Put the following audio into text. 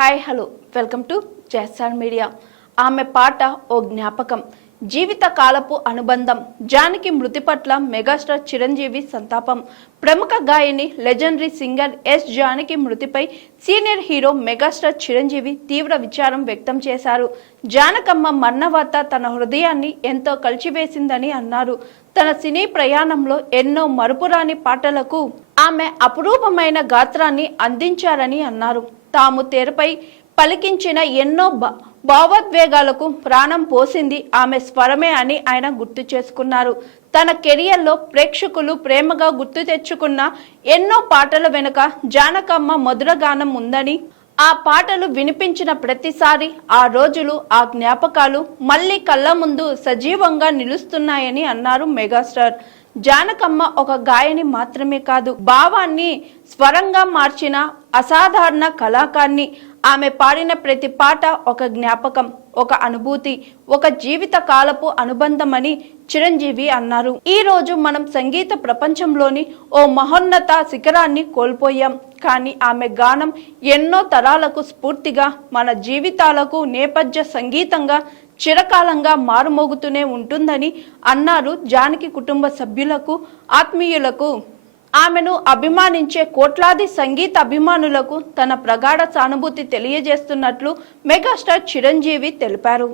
Hi hello welcome to JSR media. ఆమె పాట ఓ జ్ఞాపకం, జీవిత కాలపు అనుబంధం. జానకి మృతి పట్ల మెగాస్టార్ చిరంజీవి సంతాపం. ప్రముఖ గాయని లెజెండరీ సింగర్ ఎస్ జానకి మృతిపై సీనియర్ హీరో మెగాస్టార్ చిరంజీవి తీవ్ర విచారం వ్యక్తం చేశారు. జానకమ్మ మరణవార్త తన హృదయాన్ని ఎంతో కలిచివేసిందని అన్నారు. తన సినీ ప్రయాణంలో ఎన్నో మరుపురాని పాటలకు ఆమె అపురూపమైన గాత్రాన్ని అందించారని అన్నారు. తాము తెరపై పలికించిన ఎన్నో భావోద్వేగాలకు ప్రాణం పోసింది ఆమె స్వరమే అని ఆయన గుర్తు చేసుకున్నారు. తన కెరియర్లో ప్రేక్షకులు ప్రేమగా గుర్తు తెచ్చుకున్న ఎన్నో పాటల వెనుక జానకమ్మ మధుర గానం ఉందని, ఆ పాటలు వినిపించిన ప్రతిసారి ఆ రోజులు, ఆ జ్ఞాపకాలు మళ్ళీ కళ్ళ ముందు సజీవంగా నిలుస్తున్నాయని అన్నారు మెగాస్టార్. జానకమ్మ ఒక గాయని మాత్రమే కాదు, భావాన్ని స్వరంగా మార్చిన అసాధారణ కళాకారిణి. ఆమె పాడిన ప్రతి పాట ఒక జ్ఞాపకం, ఒక అనుభూతి, ఒక జీవిత కాలపు అనుబంధమని చిరంజీవి అన్నారు. ఈ రోజు మనం సంగీత ప్రపంచంలోని ఓ మహోన్నత శిఖరాన్ని కోల్పోయాం. కానీ ఆమె గానం ఎన్నో తరాలకు స్ఫూర్తిగా, మన జీవితాలకు నేపథ్య సంగీతంగా చిరకాలంగా మారుమోగుతూనే ఉంటుందని అన్నారు. జానకి కుటుంబ సభ్యులకు, ఆత్మీయులకు, ఆమెను అభిమానించే కోట్లాది సంగీత అభిమానులకు తన ప్రగాఢ సానుభూతి తెలియజేస్తున్నట్లు మెగాస్టార్ చిరంజీవి తెలిపారు.